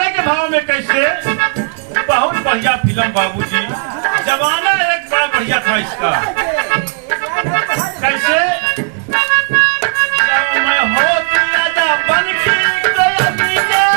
मारे के भाव में कैसे? बहुत बढ़िया फिल्म बाबूजी, जमाना एक बड़ा बढ़िया था इसका। कैसे? जब मैं होती राजा बन के कोयलिया,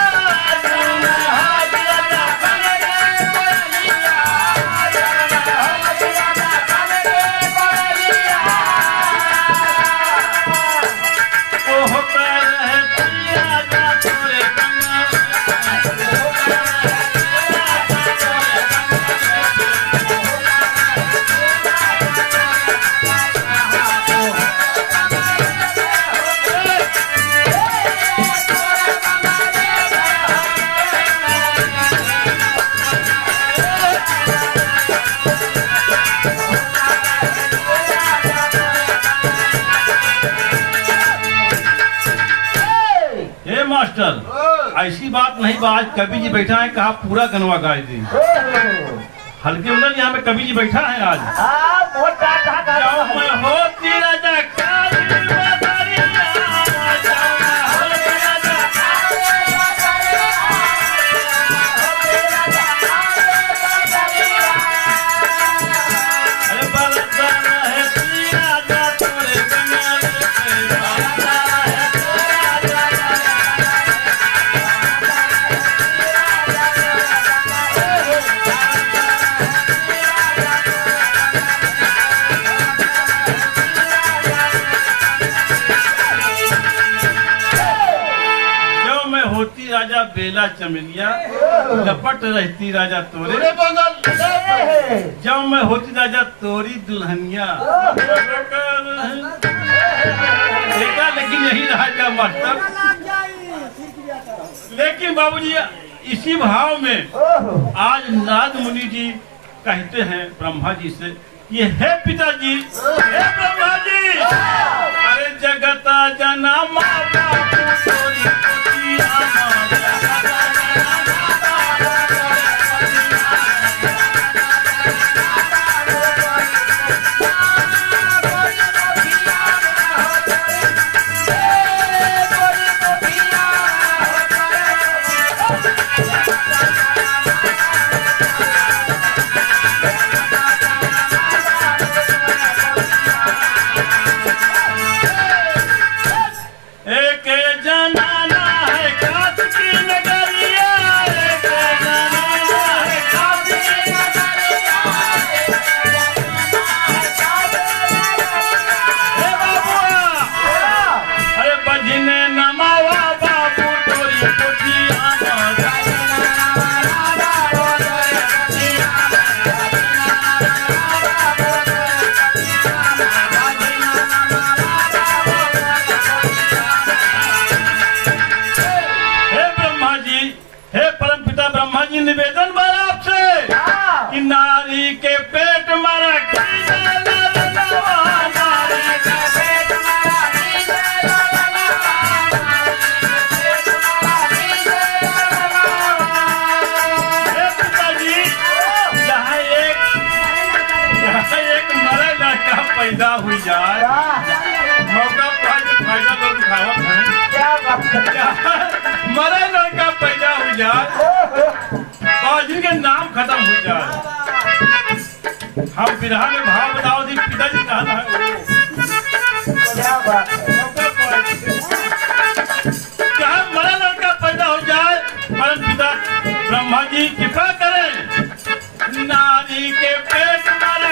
ऐसी बात नहीं बा। आज कवि जी बैठा है, कहा पूरा गनवा गाय दी। हल्के उधर यहाँ पे कवि जी बैठा है आज। जाओ मैं होती राजा बेला चमेलिया, लपट रहती राजा तोरे जब मैं होती राजा तोरी दुल्हनिया। देखा, लेकिन यही रहा क्या मास्टर। लेकिन बाबूजी इसी भाव में आज नारद मुनि जी कहते हैं ब्रह्मा जी से, ये है पिताजी, हे ब्रह्मा जी, अरे जगता जना माता निवेदन बड़ा आपसे कि नारी के पेट मारा पिताजी, यहाँ एक मरे लड़का पैदा हुई जाए, मौका फायदा लोग उठावत है। मरे लड़का पैदा हुई जाए और जिनके नाम खत्म हो जाए, हम विरहा में भाव बताओ जी। पिताजी कहा है क्या बात है, जहाँ मरा लड़का पैदा हो जाए, परम पिता ब्रह्मा जी कृपा करें, नारी के पेट मारा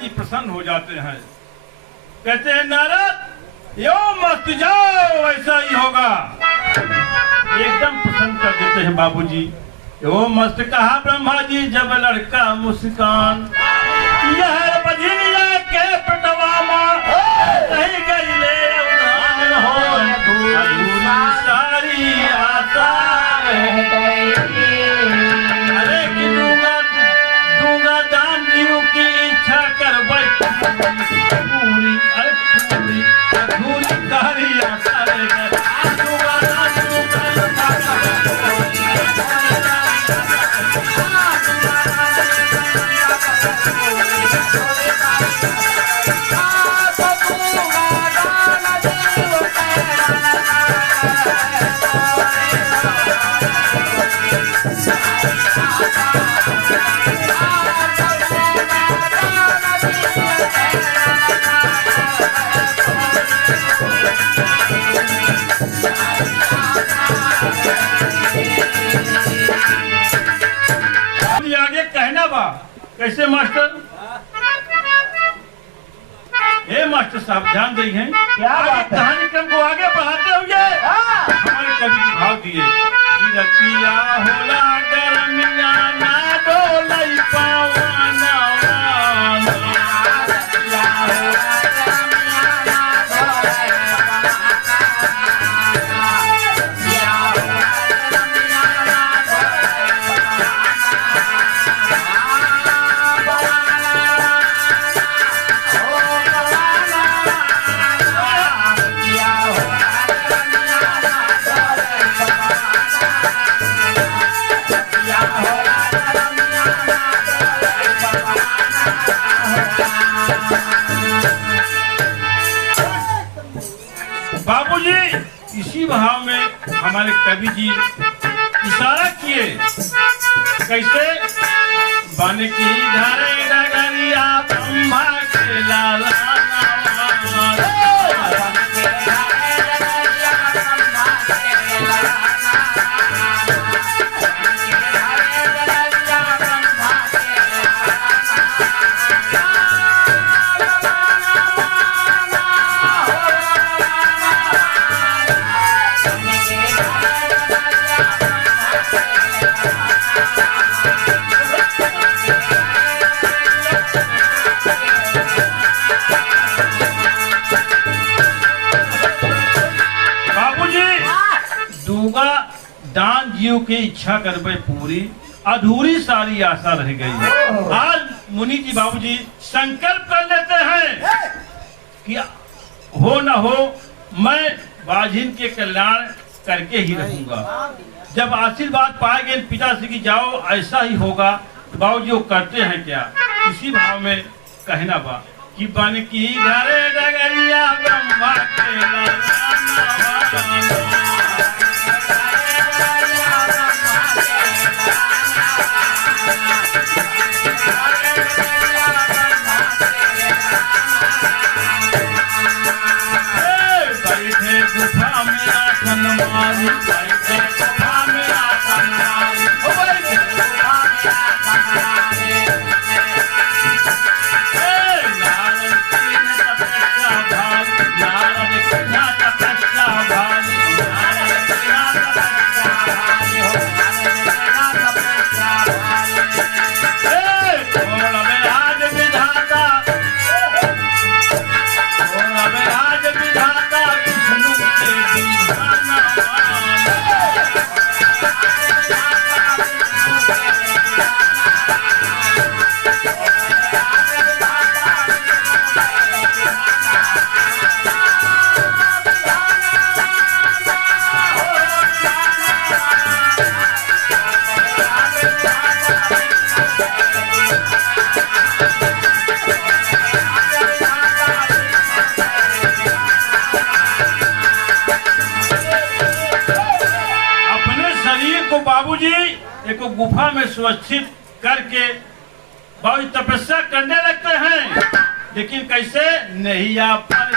जी प्रसन्न हो जाते हैं, कहते हैं नारद यो मत जाओ, ऐसा ही होगा। एकदम प्रसन्न कर देते हैं बाबूजी। यो मस्त कहा ब्रह्मा जी जब लड़का मुस्कान, यह बधिनिया के पटवा मां कहीं गई ले उधान हो, सारी आशा रह गई। अरे कि दूंगा दान जीव की इच्छा कर पूरी, अरे पूरी अधूरी सारी आशा रह गई। आगे कहना बा कैसे मास्टर? हे मास्टर साहब ध्यान दी हैं, क्या कहानी क्रम को आगे बढ़ाते हुए हमारे कवि जी भाव दिए। रतिया होला गरमिया ना डोलई पावाना बाबूजी। इसी भाव में हमारे कवि जी इशारा किए, कैसे? बन की धारे डगरिया ब्रह्मा के लाला दान जीव की इच्छा करबे पूरी, अधूरी सारी आशा रह गई। आज मुनि जी बाबूजी संकल्प कर लेते हैं कि हो न हो मैं बाजिन के कल्याण करके ही रहूंगा। जब आशीर्वाद पाएंगे पिता से कि जाओ ऐसा ही होगा, बाबूजी वो करते हैं क्या? इसी भाव में कहना बा कि बन की घरे डगरिया ब्रह्मा के लाला बैठे गुफा में आसन मारी, बैठे गुफा में आसन मारी, बैठे गुफा में आसन मारी। नारद तीन तपस्या भारी, नारद तीन तपस्या भारी, नारद तीन तपस्या भारी, हो नारद तीन तपस्या भारी। थोड़ा विराज विधाता, थोड़ा विराज विधाता विष्णु के विधाना बाबूजी एक गुफा में सुरक्षित करके बाबूजी तपस्या करने लगते हैं। लेकिन कैसे? नैया पर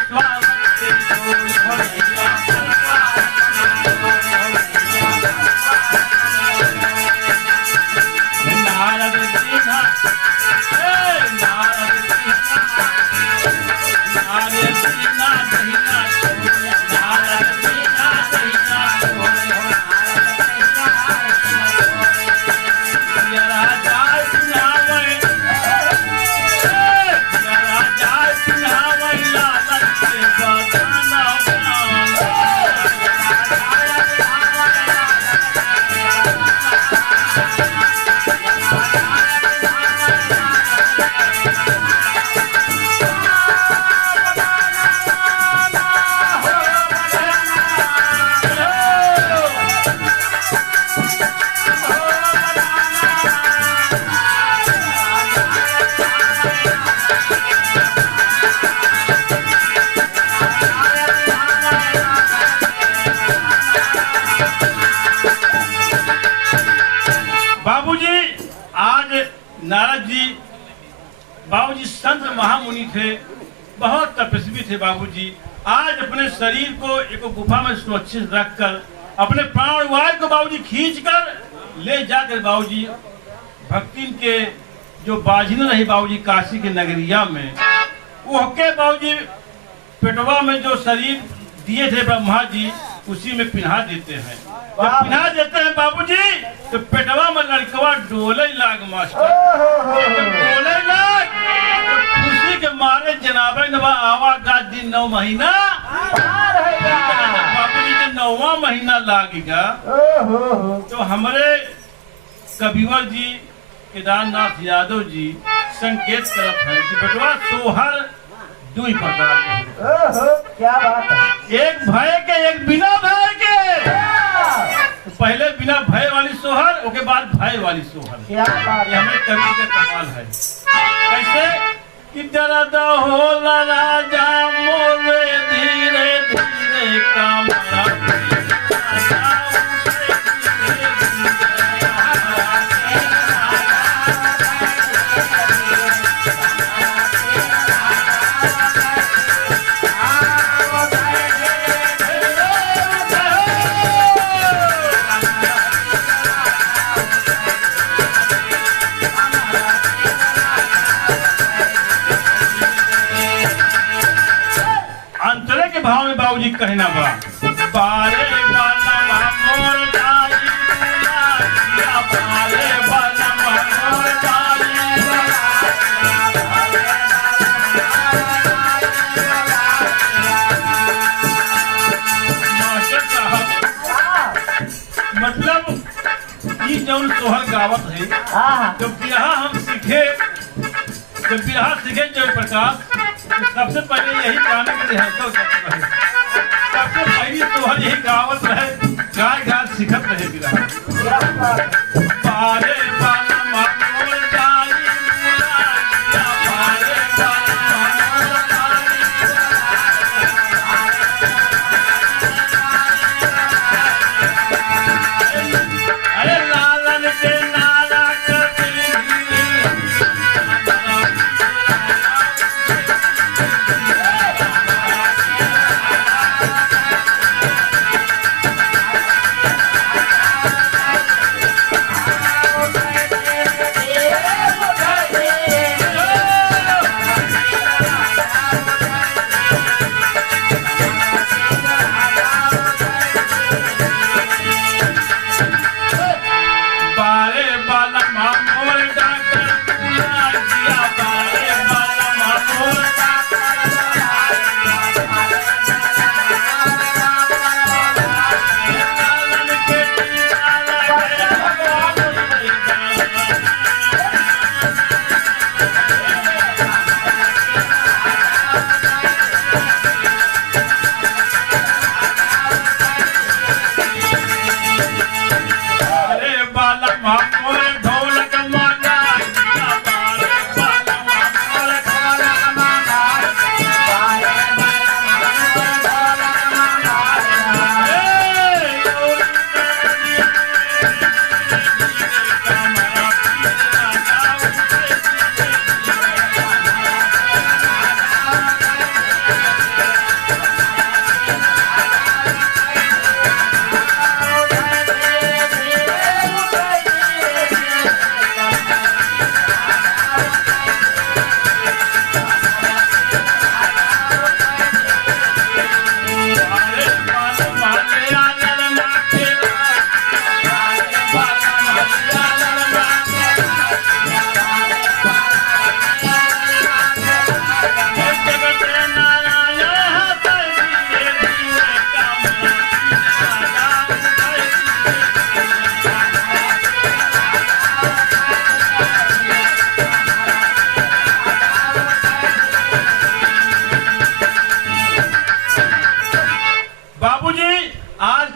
नारद जी बाबूजी संत महामुनि थे, बहुत तपस्वी थे बाबूजी। आज अपने शरीर को एक गुफा में सुरक्षित रखकर अपने प्राण वायु को बाबूजी खींचकर ले जाकर बाबूजी भक्ति के जो बाजिन रही बाबूजी काशी के नगरिया में, वो के बाबूजी पेटवा में जो शरीर दिए थे ब्रह्मा जी उसी में पिन्हा देते हैं। जब पिन्हा देते हैं बाबूजी तो पेटवा में लड़कवा डोले लाग मास्टर, डोले लाग तो खुशी के मारे जनाबे नवा आवा का दिन 9 महीना बाबूजी के 9वां महीना लागेगा। तो हमारे कविवर जी केदारनाथ यादव जी संकेत करत है कि बेटवा सोहर दुई प्रकार के, क्या बात है, एक भय के एक बिना भय के। तो पहले बिना भय वाली सोहर, उसके बाद भय वाली सोहर। क्या बात ये हमें कवि का कमाल है। कैसे कि दर्द होला राजा मोरे धीरे धीरे कामरा भाव में बाबूजी कहना बा पारे वाला मोर दाई या पारे वाला मोर दाई मास्टर साहब, मतलब ये जौन सोहर गावत है तो बिरहा हम सीखे, जब बिरहा सीखे जय प्रकाश सबसे पहले यही गाने के रिहर्सल करते रहे, सबसे पहली सोहर यही गावत रहे, गाय गाय सीखत रहे बिरहा। पारे वाला मोर दाई या पारे वाला मोर दाई, अरे लालन के नारा कर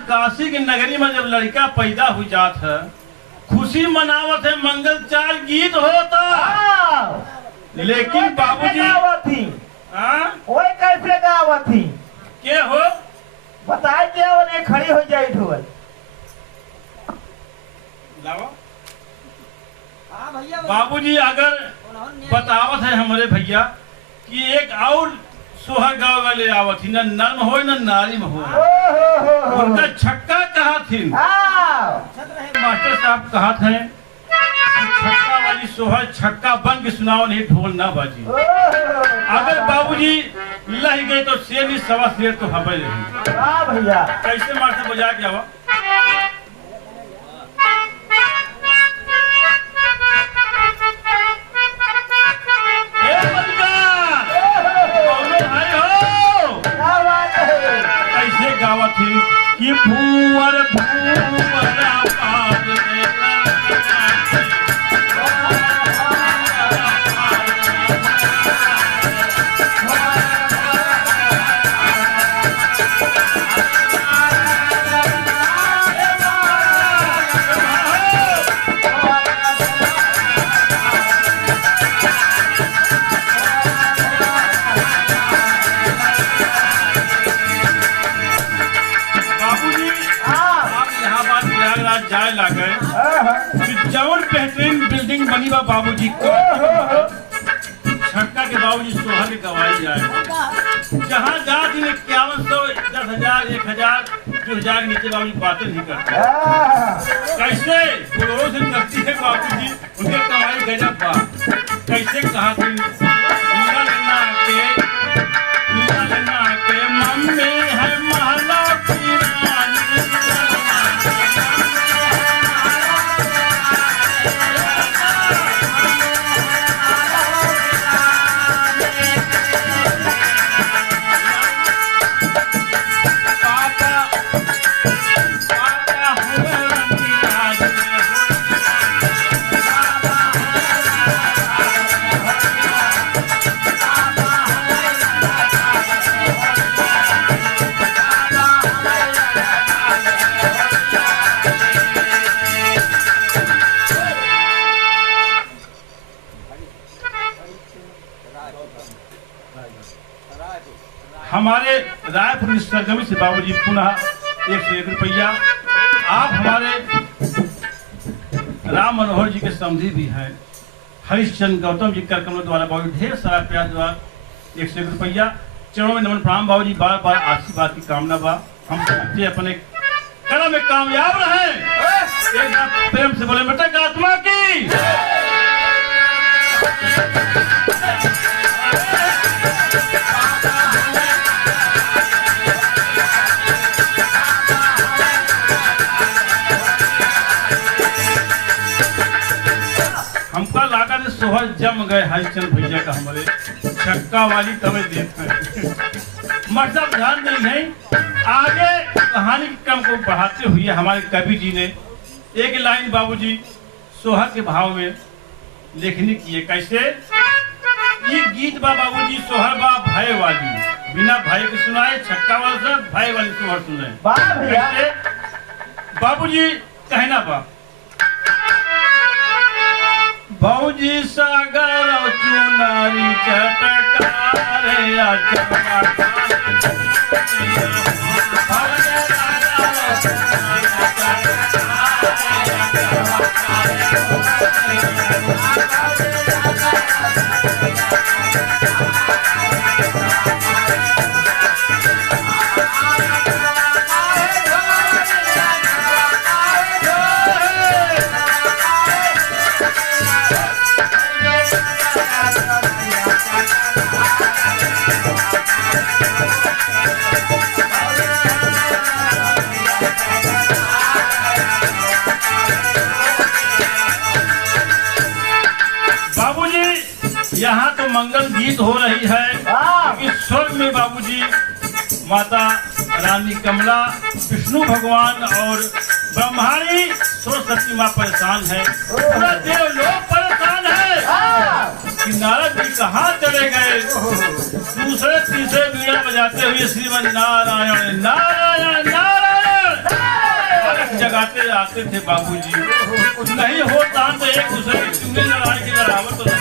काशी की नगरी में जब लड़का पैदा हो जात है, खुशी मनावत है, मंगल चार गीत होता, लेकिन बाबूजी ओए कैसे गावत थी के हो बताए क्या वो खड़ी हो जाए ढोल बाबूजी अगर बतावत है हमारे भैया कि एक और सोहर गाँव वाले आवत थी, न नर में हो न नारी में हो। उनका छक्का कहा थी, मास्टर साहब कहा थे कि छक्का वाली सोहर छक्का बन के सुनाओ, नहीं ढोल ना बाजी। अगर बाबूजी लह गए तो शेर नहीं, सवा शेर तो हवा रही। भैया कैसे मास्टर बजा के आवा? कि भूवर भूवर पार देला जाए लागे जौन बेहतरीन बिल्डिंग बनी बा बाबूजी को छक्का के बाबूजी सोहर के गवाई जाए। जहाँ जा दिन 5100 10,000 1000 2000 के नीचे बाबूजी बातें नहीं करते। कैसे करोड़ों से करती है बाबूजी, उनके कमाई गजब बा। कैसे कहा थी लीला लेना के मम्मी है महला की रानी। हमारे रायपुर सरगमी से बाबूजी पुनः 101 रुपया। आप हमारे राम मनोहर जी के समधी भी हैं। हरिश्चंद्र गौतम जी कार्यक्रम द्वारा बाबूजी ढेर सारा प्यार द्वारा 101 रुपया। चरणों में नमन प्रणाम बाबूजी, बार बार आशीर्वाद की कामना बा। हम सबके अपने कर्म में कामयाब रहे। एक बार प्रेम से बोले मृतक आत्मा की। हमका लागा ने सोहर जम गए हरिचंद भैया का हमारे छक्का वाली तवे देख मतलब ध्यान नहीं है। आगे कहानी के क्रम को बढ़ाते हुए हमारे कवि जी ने एक लाइन बाबूजी सोहर के भाव में लेखनी की है। कैसे ये गीत बा बाबूजी सोहर बा भय वाली, बिना भय के सुनाए, छक्का वाला से भय वाली सोहर सुनाए। बाबूजी कहना बा भौजी सागर चुनारी चटकारे यहाँ तो मंगल गीत हो रही है क्योंकि स्वर्ग में बाबूजी माता रानी कमला, विष्णु भगवान और ब्रह्माणी सरस्वती माँ परेशान है। पूरा देव लोग परेशान है कि नारद जी कहाँ चले गए। दूसरे तीसरे बीड़ा बजाते हुए श्रीमन नारायण नारायण नारायण जगाते आते थे बाबूजी। नहीं होता तो एक दूसरे की चुने लड़ाई की लड़ावत तो नहीं।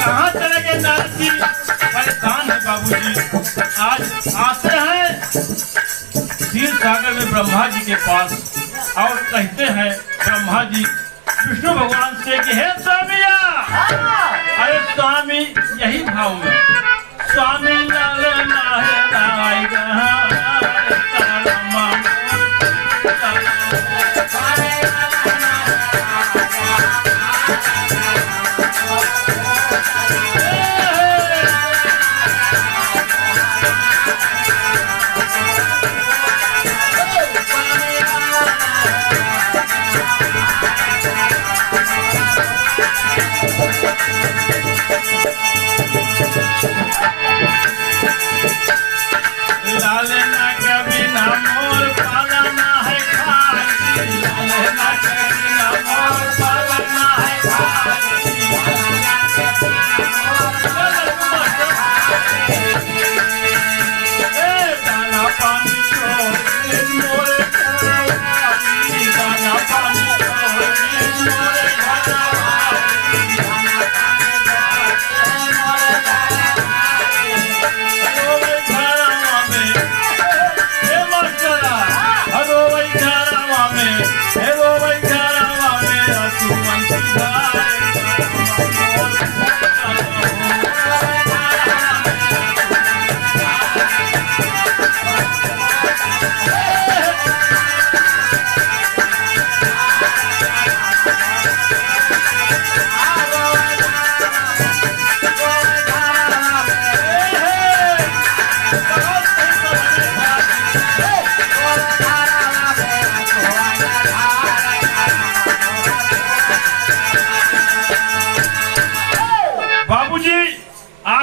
कहाँ चले गए नारद जी, परेशान है बाबूजी। आज आते हैं क्षीर सागर में ब्रह्मा जी के पास और कहते हैं ब्रह्मा जी विष्णु भगवान से कि हे स्वामिया स्वामी लाल नाराय लालना के बिना मोर पालना है खाली, लालना के बिना मोर पालना है खाली, लालना के बिना दाना पानी छोड़ मोरे घरवाली, दाना पानी छोड़ मोरे घरवाली, दाना पानी छोड़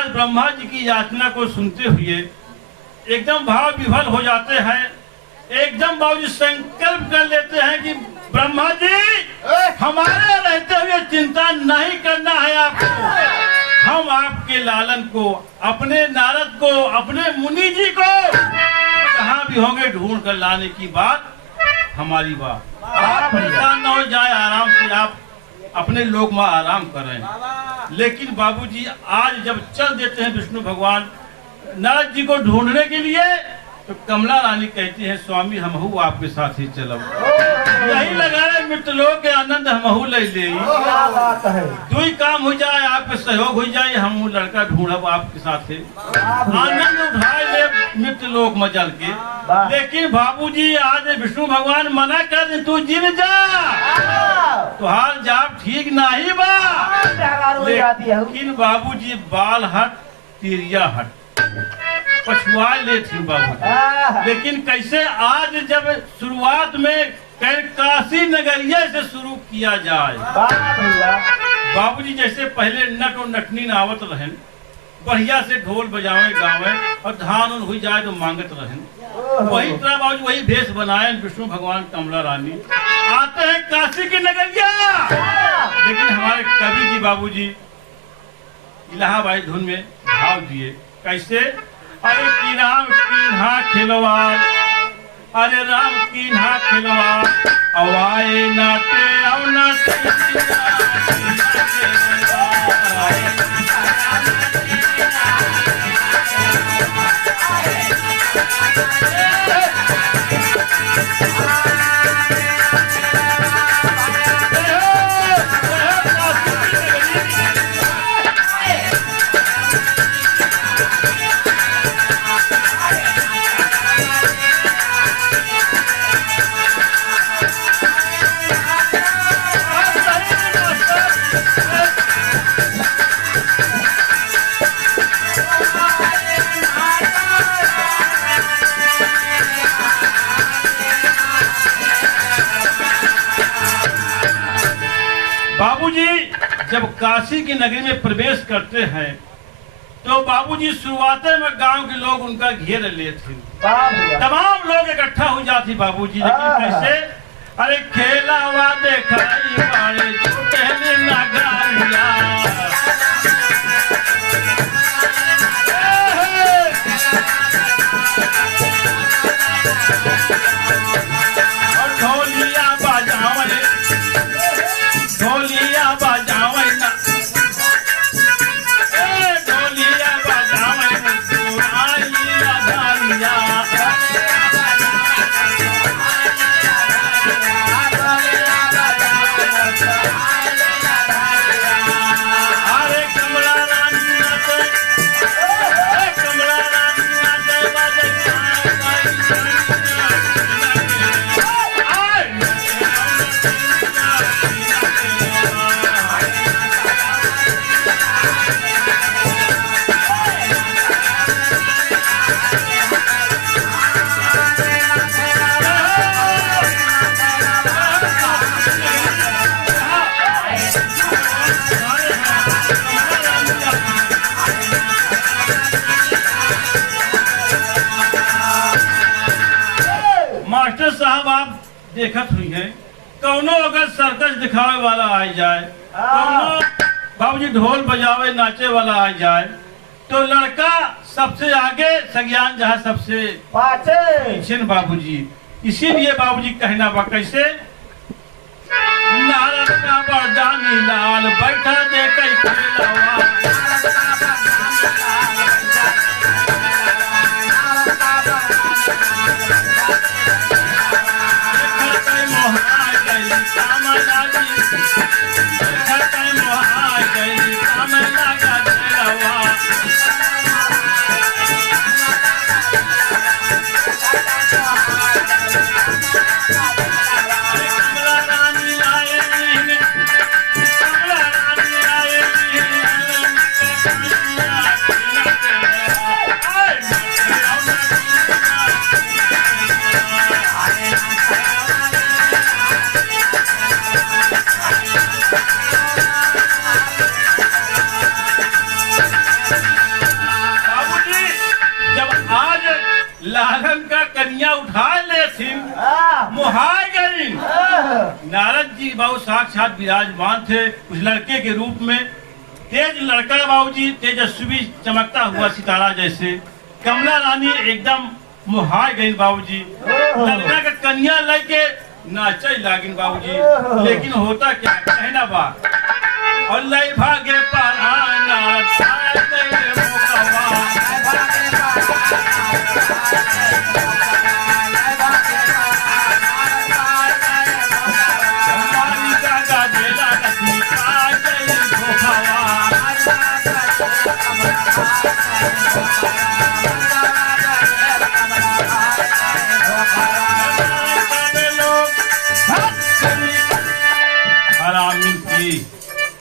ब्रह्मा जी की याचना को सुनते हुए एकदम भाव विभल हो जाते हैं। एकदम बाबूजी संकल्प कर लेते हैं कि ब्रह्मा जी हमारे रहते हुए चिंता नहीं करना है आपको, हम आपके लालन को, अपने नारद को, अपने मुनि जी को कहाँ भी होंगे ढूंढ कर लाने की बात हमारी बात। आप परेशान न हो जाए, आराम से आप अपने लोक में आराम करें। लेकिन बाबूजी आज जब चल देते हैं विष्णु भगवान नारद जी को ढूंढने के लिए, तो कमला रानी कहती है स्वामी हमहू आपके साथ ही चलो, यही लगा रहे मित्रलोक के आनंद हमहू ले ले, दो ही काम हो जाए, आपके सहयोग हो जाए, हम लड़का ढूंढब आपके साथ आनंद उठाए ले मित्रलोक में जल के। लेकिन बाबूजी आज विष्णु भगवान मना कर दे, तू जिन जा, तुहार जाप ठीक नहीं बा। लेकिन बाबूजी बाल हट तिरिया हट पछुआ ले थी बाबू। लेकिन कैसे आज जब शुरुआत में काशी नगरिया से शुरू किया जाए, बाबूजी जैसे पहले नट और नटनी नावत रहन, बढ़िया से ढोल बजावे गावे और धान उन हुई जाए तो मांगत रहन, वही तरह बाबूजी वही भेष बनाए विष्णु भगवान कमला रानी आते हैं काशी की नगरिया। लेकिन हमारे कवि जी बाबूजी इलाहाबाई धुन में भाव दिए कैसे, अरे की राम कीन्हा खिलवाड़, अरे राम कीन्हा खिलवाड़, अवाए नाते अव नाते बाबूजी जब काशी की नगरी में प्रवेश करते हैं तो बाबूजी शुरुआत में गांव के लोग उनका घेर लेते, तमाम लोग इकट्ठा हो जाती बाबूजी। लेकिन कैसे, अरे खेला हुआ देखाई बारे पहले नगारिया, और ढोलिया बजावे, ढोलिया बजावे ना, ढोलिया बजावे सुराइया धारिया, अरे देखत हुई है कौनो अगर सर्कस दिखावे वाला आ जाए, कौनो बाबूजी ढोल बजावे नाचे वाला आ जाए, तो लड़का सबसे आगे, सज्ञान जहाँ सबसे पाछे बाबूजी। इसीलिए बाबूजी कहना बा कैसे, नारद का बरदानी लाल बैठा दे कई खेलवा, लालन का कन्या उठा लेथिन, मुहाय गई। नारद जी बाबू साक्षात विराजमान थे उस लड़के के रूप में, तेज लड़का बाबूजी, तेजस्वी चमकता हुआ सितारा जैसे। कमला रानी एकदम मुहाय गई बाबूजी, लड़का का कन्या लेके नाचे लागिन बाबूजी। लेकिन होता क्या, कहना बा और लई भागे पराना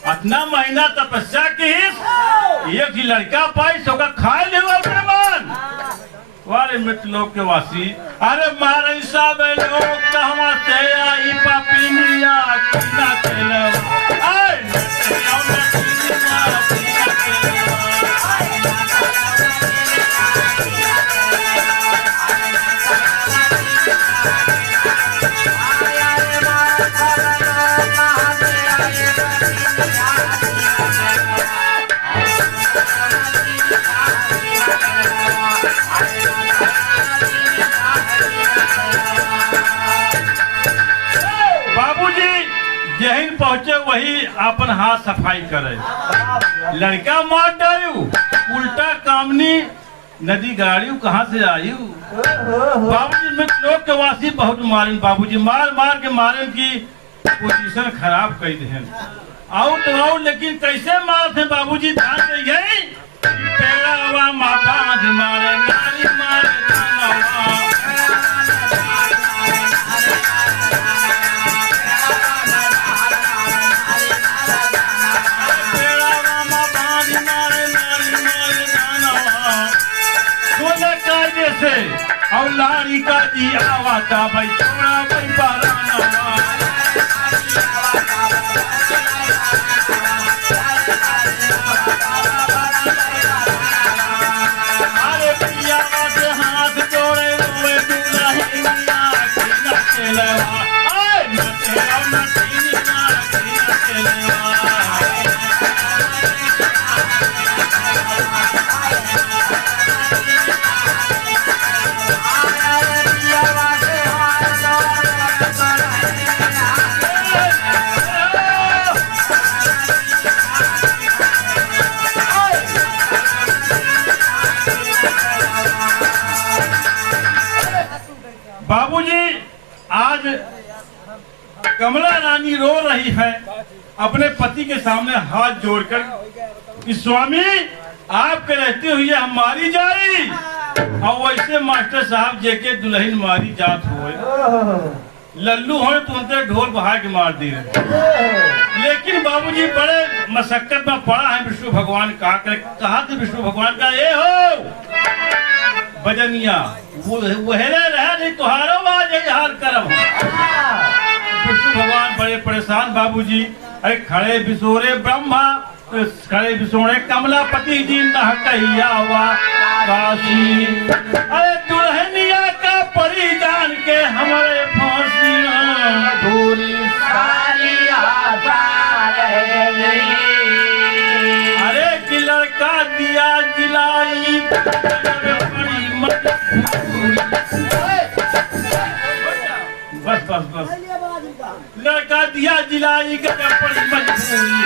इतना महीना तपस्या की एक ही लड़का पाई सोका खाए ले प्रमाण वाले मित्र लोग के वासी। अरे मारे सब लोग कहवा से आई पापी मिया किना केलवा, आय जहीन पहुंचे वही अपन हाथ सफाई करे, लड़का मार डालू, उल्टा कामनी नदी गाड़ी कहाँ से आयु। बाबूजी मित्र लोग के वासी बहुत मारन बाबूजी, मार मार के मारन की पोजीशन खराब कर देन। आउट आउट लेकिन कैसे मारते बाबूजी, ध्यान से यही पेड़ा माँ बांध मारे नारी मारे से और लाड़ी का जी आवाता भाई छोड़ा भाई पाराना अरे पिया के हाथ जोड़े रोए दुल्हनिया किना चलवा, आए नचेरा नचीनिया किना चलवा। बाबूजी आज कमला रानी रो रही है अपने पति के सामने हाथ जोड़कर कि स्वामी आपके रहते हुए हम मारी जाई, और वैसे मास्टर साहब जेके दुल्हन मारी जात हुए लल्लू हो तो उनसे ढोल बहा के मार दी। लेकिन बाबूजी बड़े मशक्कत में पड़ा है विष्णु भगवान कहा थे विष्णु भगवान का ये हो बजनिया वहले रहे नहीं तुहारो बाज हाल करम। विष्णु भगवान बड़े परेशान बाबूजी, अरे खड़े बिसोरे ब्रह्मा खड़े बिसोरे कमलापति जी नह कहिया वा काशी, अरे दुल्हनिया का परी जान के हमारे फांसी पड़ी मजबूरी। बस बस बस लड़का दिया जिलाई गजब पड़ी मजबूरी।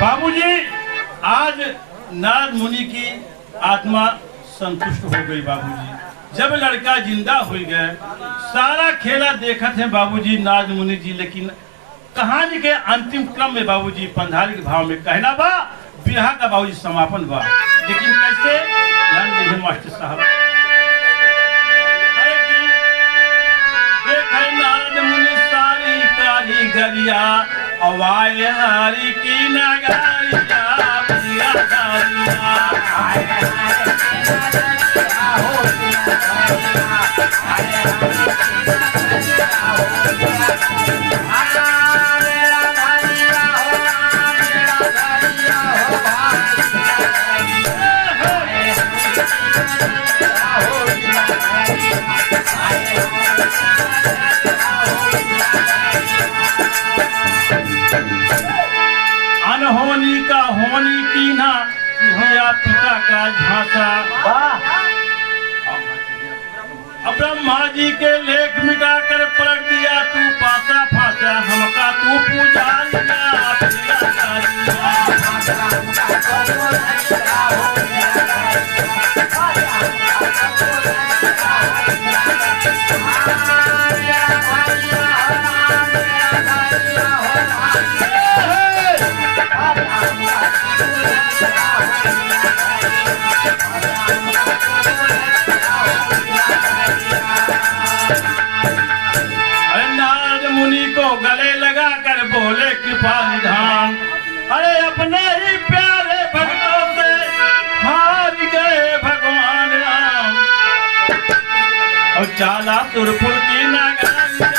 बाबूजी आज नारद मुनि की आत्मा संतुष्ट हो गई। बाबूजी जब लड़का जिंदा हो गए सारा खेला देखत है बाबूजी नारद मुनि जी, लेकिन कहानी के अंतिम क्रम में बाबूजी पंधारी के भाव में कहना बा विवाह का बाबूजी समापन बा। लेकिन कैसे ध्यान दीजिए मास्टर साहब। देखे नारद मुनि सारी कारीगरिया अवाए हरि की नगरिया पिया हरिया। अनहोनी का होनी की ना होया पिता का झांसा। ब्रह्मा जी के लेख मिटा कर पलट दिया तू पासा फासा, हमका तू पूजा लिया पिया गले लगा कर बोले कृपा निधान। अरे अपने ही प्यारे भक्तों से हार गए भगवान राम। और चाला सुरपुर की नगरिया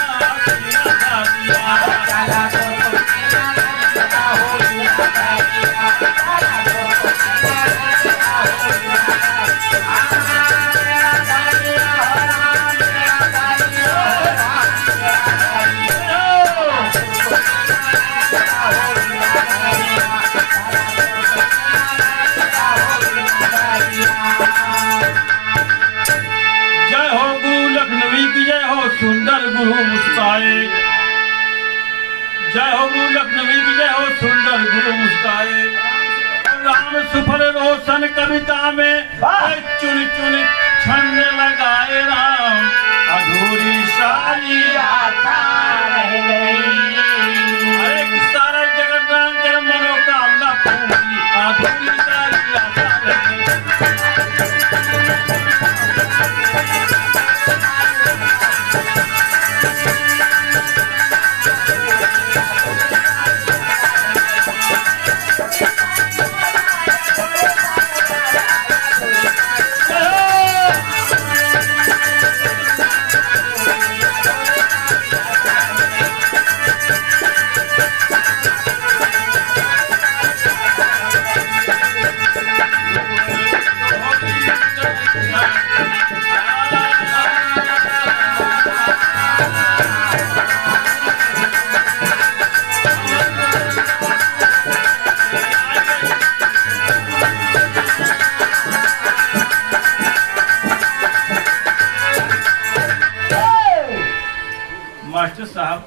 सुंदर गुरु मुस्काए। जय हो गुरु लखनवी की जय हो सुंदर गुरु मुस्काए। राम सुफल रोशन कविता में चुन चुन छंद लगाए राम। अधूरी शादी रह गई। अरे सारा जगत राम कर मनोकामना पूरी। अधूरी शादी आशा रह गई। मास्टर साहब